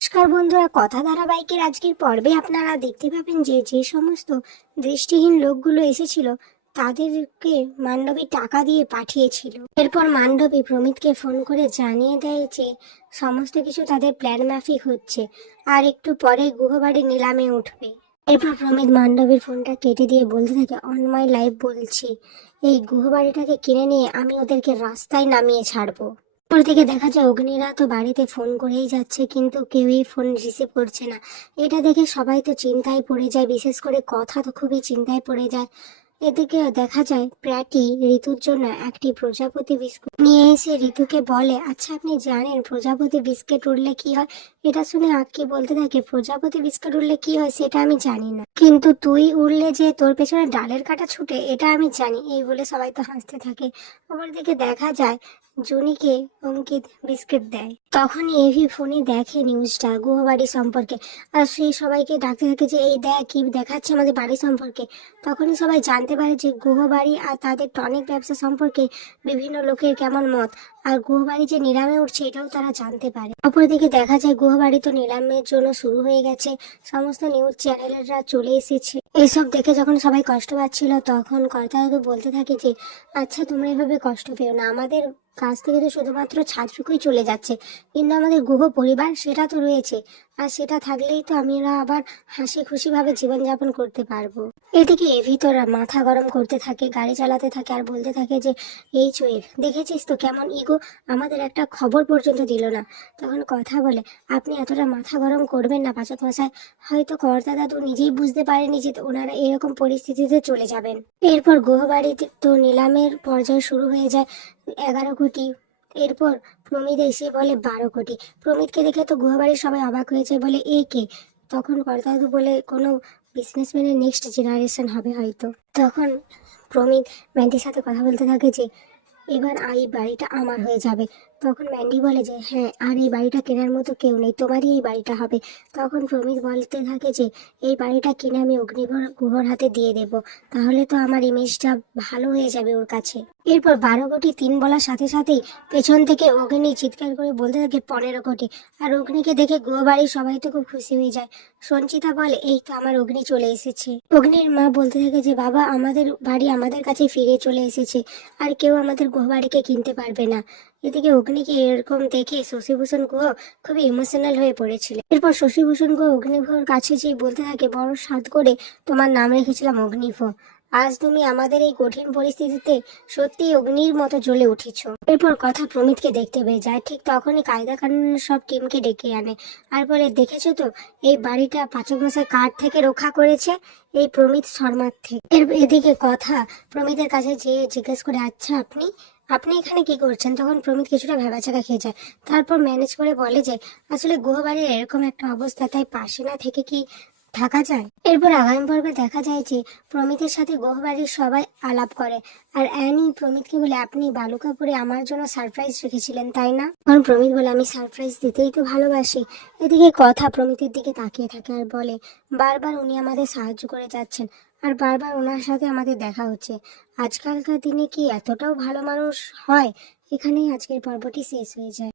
নমস্কার বন্ধুরা, কথা ধারাবাহিকের আজকের পর্বে আপনারা দেখতে পাবেন যে যে সমস্ত দৃষ্টিহীন লোকগুলো এসেছিল তাদেরকে মান্ডবী টাকা দিয়ে পাঠিয়েছিল। এরপর মান্ডবী প্রমিতকে ফোন করে জানিয়ে দেয় যে সমস্ত কিছু তাদের প্ল্যান মাফিক হচ্ছে আর একটু পরে গুহবাড়ি নিলামে উঠবে। এরপর প্রমিত মান্ডবীর ফোনটা কেটে দিয়ে বলতে থাকে, অন মাই লাইফ বলছি, এই গুহবাড়িটাকে কিনে নিয়ে আমি ওদেরকে রাস্তায় নামিয়ে ছাড়বো। পর থেকে দেখা যায় অগ্নিরা তো বাড়িতে ফোন করেই যাচ্ছে কিন্তু কেউই ফোন রিসিভ করছে না। এটা দেখে সবাই তো চিন্তায় পড়ে যায়, বিশেষ করে কথা তো খুবই চিন্তায় পড়ে যায়। এদিকে দেখা যায় প্র্যাটি ঋতুর জন্য একটি প্রজাপতি বিস্কুট নিয়ে এসে ঋতুকে বলে, আচ্ছা আপনি জানেন প্রজাপতি বিস্কুট উড়লে কি হয়? এটা শুনে আক্কি বলতে থাকে, প্রজাপতি বিস্কুট উড়লে কি হয় সেটা আমি জানি না, কিন্তু তুই উড়লে যে তোর পেছনে ডালের কাটা ছুটে এটা আমি জানি। এই বলে সবাই তো হাসতে থাকে। আবার দিকে দেখা যায় জুনিকে অঙ্কিত বিস্কিট দেয়। তখনই এভি ফোনে দেখে নিউজটা গুহবাড়ি সম্পর্কে, আর সেই সবাইকে ডাকতে থাকে যে এই দেখ কি দেখাচ্ছে আমাদের বাড়ি সম্পর্কে। তখনই সবাই জানতে পারে যে গুহবাড়ি আর তাদের টনিক ব্যবসা সম্পর্কে বিভিন্ন লোকের কেমন মত, আর গুহবাড়ি যে নিলামে উঠছে এটাও তারা জানতে পারে। অপরদিকে দেখা যায় গুহবাড়ি তো নিলামের জন্য শুরু হয়ে গেছে, সমস্ত নিউজ চ্যানেলেরা চলে এসেছে। এইসব দেখে যখন সবাই কষ্ট পাচ্ছিল তখন কর্তা দাদু বলতে থাকে যে আচ্ছা তোমরা এভাবে কষ্ট পেও না, আমাদের কাছ থেকে তো শুধুমাত্র ছাদটুকুই চলে যাচ্ছে, কিন্তু আমাদের গুহ পরিবার সেটা তো রয়েছে, আর সেটা থাকলেই তো আমরা আবার হাসি খুশি ভাবে জীবনযাপন করতে পারবো। এদিকে এভি তো মাথা গরম করতে থাকে, গাড়ি চালাতে থাকে আর বলতে থাকে যে এই চোয়েভ দেখেছিস তো কেমন ইগো, আমাদের একটা খবর পর্যন্ত দিল না। তখন কথা বলে, আপনি এতটা মাথা গরম করবেন না পাচক মশাই, হয়তো কর্তা দাদু নিজেই বুঝতে পারেনি যে ওনারা এরকম পরিস্থিতিতে চলে যাবেন। এরপর গুহবাড়িতে তো নিলামের পর্যায়ে শুরু হয়ে যায় 11 কোটি। এরপর প্রমিত এসে বলে 12 কোটি। প্রমিতকে দেখে তো গুহবাড়ির সবাই অবাক হয়েছে, বলে এ কে? তখন কর্তা দাদু বলে কোনো বিজনেসম্যানের নেক্সট জেনারেশন হবে হয়তো। তখন প্রমিত ম্যান্ডির সাথে কথা বলতে থাকে যে এবার এই বাড়িটা আমার হয়ে যাবে। তখন ম্যান্ডি বলে যে হ্যাঁ, আর এই বাড়িটা কেনার মতো কেউ নেই, তোমারই এই বাড়িটা হবে। তখন প্রমিত বলতে থাকে যে এই বাড়িটা কিনে আমি অগ্নিভর গুহর হাতে দিয়ে দেব, তাহলে তো আমার ইমেজটা ভালো হয়ে যাবে ওর কাছে। এরপর 12 কোটি 3 বলার সাথে সাথেই পেছন থেকে অগ্নি চিৎকার করে বলতে থাকে 15 কোটি। আর অগ্নিকে দেখে গুহবাড়ির সবাই তো খুব খুশি হয়ে যায়। সঞ্চিতা বলে এই তো আমার অগ্নি চলে এসেছে। অগ্নির মা বলতে থাকে যে বাবা, আমাদের বাড়ি আমাদের কাছে ফিরে চলে এসেছে, আর কেউ আমাদের গুহবাড়িকে কিনতে পারবে না। এদিকে অগ্নিকে এরকম দেখে শশীভূষণ গুহ খুবই ইমোশনাল হয়ে পড়েছিল। এরপর শশীভূষণ গুহ অগ্নিভর কাছে যেয়ে বলতে থাকে, বড় সাধ করে তোমার নাম রেখেছিলাম অগ্নিভ, আজ তুমি আমাদের এই কঠিন পরিস্থিতিতে সত্যি অগ্নির মতো জ্বলে উঠেছ। এরপর কথা প্রমিতকে দেখতে পেয়ে যায়, ঠিক তখনই কায়দা কানুনের সব টিমকে ডেকে আনে আর বলে, দেখেছো তো এই বাড়িটা পাচক মশাই কার থেকে রক্ষা করেছে? এই প্রমিত শর্মার থেকে। এদিকে কথা প্রমিতের কাছে যেয়ে জিজ্ঞেস করে, আচ্ছা আপনি আপনি এখানে কি করছেন? তখন প্রমিত কিছুটা ভ্যাবাচাকা খেয়ে যায়। তারপর ম্যানেজ করে বলে যে আসলে গুহবাড়ির এরকম একটা অবস্থা, তাই পাশে না থেকে কি থাকা যায়। এরপর আগামী পর্বে দেখা যায় যে প্রমিতের সাথে গুহবাড়ির সবাই আলাপ করে, আর অ্যানি প্রমিতকে বলে, আপনি বালুকাপুরে আমার জন্য সারপ্রাইজ রেখেছিলেন তাই না? কারণ প্রমিত বলে, আমি সারপ্রাইজ দিতেই তো ভালোবাসি। এদিকে কথা প্রমিতের দিকে তাকিয়ে থাকে আর বলে, বারবার উনি আমাদের সাহায্য করে যাচ্ছেন আর বারবার ওনার সাথে আমাদের দেখা হচ্ছে, আজকালকার দিনে কি এতটাও ভালো মানুষ হয়? এখানেই আজকের পর্বটি শেষ হয়ে যায়।